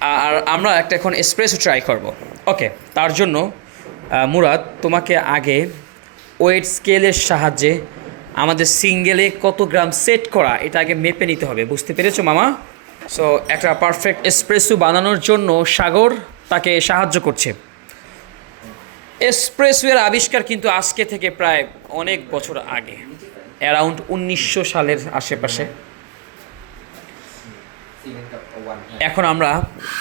আর আমরা একটা এখন এসপ্রেসো ট্রাই করব। ওকে, তার জন্য মুরাদ তোমাকে আগে ওয়েট স্কেলের সাহায্যে আমাদের সিঙ্গেলে কত গ্রাম সেট করা এটা আগে মেপে নিতে হবে, বুঝতে পেরেছো মামা? সো একটা পারফেক্ট এসপ্রেসো বানানোর জন্য সাগর তাকে সাহায্য করছে। এসপ্রেসো এর আবিষ্কার কিন্তু আজকে থেকে প্রায় অনেক বছর আগে, অ্যারাউন্ড 1900 সালের আশেপাশে। এখন আমরা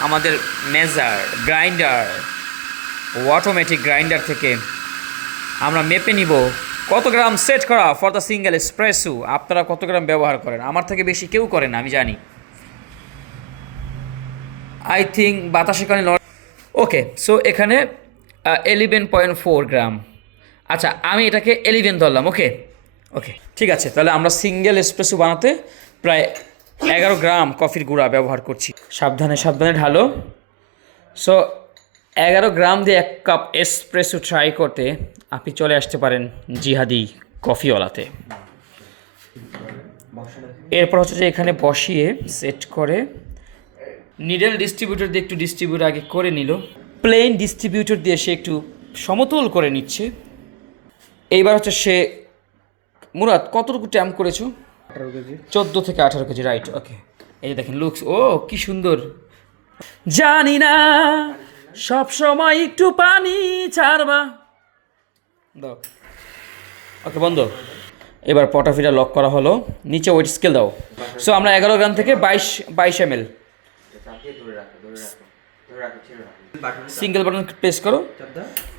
আমাদের মেজার গ্রাইন্ডার, অটোমেটিক গ্রাইন্ডার থেকে আমরা মেপে নিব কত গ্রাম সেট করা ফর দ্য সিঙ্গেল এসপ্রেসো। আপনারা কত গ্রাম ব্যবহার করেন? আমার থেকে বেশি কেউ করে না, আমি জানি। আই থিঙ্ক বাতাসের কারণে। ওকে, সো এখানে 11.4 গ্রাম। আচ্ছা, আমি এটাকে 11 ধরলাম। ওকে ওকে, ঠিক আছে। তাহলে আমরা সিঙ্গেল এসপ্রেসো বানাতে প্রায় 11 গ্রাম কফির গুঁড়া ব্যবহার করছি। সাবধানে সাবধানে ঢালো। সো 11 গ্রাম দিয়ে 1 কাপ এসপ্রেসো ট্রাই করতে আপনি চলে আসতে পারেন জিহাদি কফিওয়ালাতে। এরপর হচ্ছে যে এখানে বসিয়ে সেট করে নিডেল ডিস্ট্রিবিউটর দিয়ে একটু ডিস্ট্রিবিউট আগে করে নিল। প্লেন ডিস্ট্রিবিউটর দিয়ে সে একটু সমতল করে নিচ্ছে। এইবার হচ্ছে সে, মুরাদ কতটুকু ট্যাম্প করেছো? 18 কেজি। 14 থেকে 18 কেজি, রাইট। ওকে, এই যে দেখেন লুকস, ও কি সুন্দর। জানি না সব সময় একটু পানি ছাড়বা দাও। ওকে, বন্ধ। এবার পটাফিটা লক করা হলো। নিচে ওয়েট স্কেল দাও। সো আমরা 11 গ্রাম থেকে 22 ml। সিঙ্গেল বাটন প্রেস করো,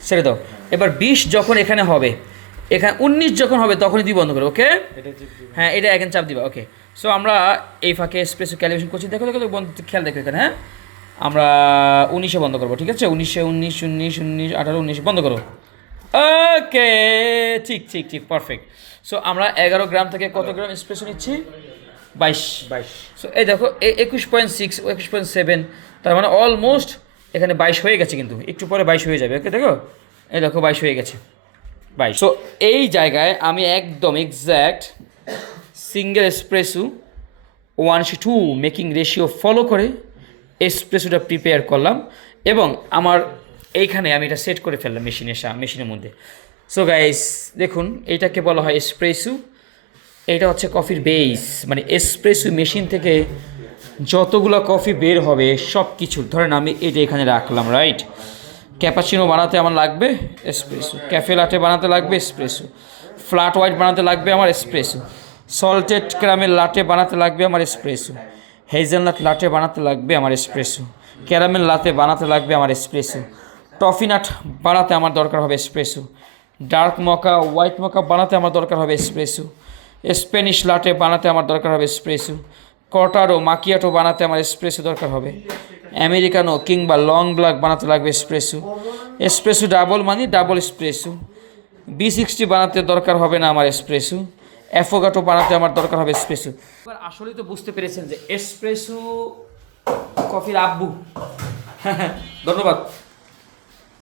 ছেড়ে দাও। এবার 20 যখন এখানে হবে, এখানে 19 যখন হবে তখনই দিয়ে বন্ধ করো। ওকে, হ্যাঁ, এটা এখন চাপ দিবা। ওকে, সো আমরা এই ফাঁকে এসপ্রেসো ক্যালিব্রেশন করছি। দেখো দেখো বন্ধ, খেয়াল দেখো এখানে। হ্যাঁ, আমরা 19-এ বন্ধ করবো, ঠিক আছে? 19-এ 19, 19, 19, 18, 19 বন্ধ করো। ওকে, ঠিক ঠিক ঠিক, পারফেক্ট। সো আমরা 11 গ্রাম থেকে কত গ্রাম এসপ্রেসো নিচ্ছি? 22। সো এই দেখো 21.6, 21.7, তার মানে অলমোস্ট এখানে 22 হয়ে গেছে, কিন্তু একটু পরে 22 হয়ে যাবে। ওকে, দেখো, এই দেখো 22 হয়ে গেছে, 22। সো এই জায়গায় আমি একদম exact single espresso 1:2 making ratio follow করে এসপ্রেসোটা প্রিপেয়ার করলাম এবং আমার এইখানে আমি এটা সেট করে ফেললাম মেশিনের মধ্যে। সো গাইস দেখুন, এইটাকে বলা হয় এসপ্রেসো। এটা হচ্ছে কফির বেস, মানে এসপ্রেসো মেশিন থেকে যতগুলো কফি বের হবে সব কিছু, ধরেন আমি এটা এখানে রাখলাম, রাইট? ক্যাপাচিনো বানাতে আমার লাগবে এসপ্রেসো, ক্যাফে লাটে বানাতে লাগবে এসপ্রেসো, ফ্ল্যাট হোয়াইট বানাতে লাগবে আমার এসপ্রেসো, সল্টেড ক্যারামেল লাটে বানাতে লাগবে আমার এসপ্রেসো, হেজেলনাট লাটে বানাতে লাগবে আমার এসপ্রেসো, ক্যারামেল লাটে বানাতে লাগবে আমার এসপ্রেসো, টফি নাট বানাতে আমার দরকার হবে এসপ্রেসো, ডার্ক মকা, হোয়াইট মকা বানাতে আমার দরকার হবে এসপ্রেসো, স্প্যানিশ লাটে বানাতে আমার দরকার হবে এসপ্রেসো, কর্টাডো মাকিয়াটো বানাতে আমার এসপ্রেসো দরকার হবে, আমেরিকানো কিংবা লং ব্ল্যাক বানাতে লাগবে এসপ্রেসো, এসপ্রেসো ডাবল মানে ডাবল এসপ্রেসো, B60 বানাতে দরকার হবে না আমার এসপ্রেসো, অ্যাফোগাটো বানাতে আমার দরকার হবে এসপ্রেসো। এবার আসলেই তো বুঝতে পেরেছেন যে এসপ্রেসো কফির আব্বু। ধন্যবাদ।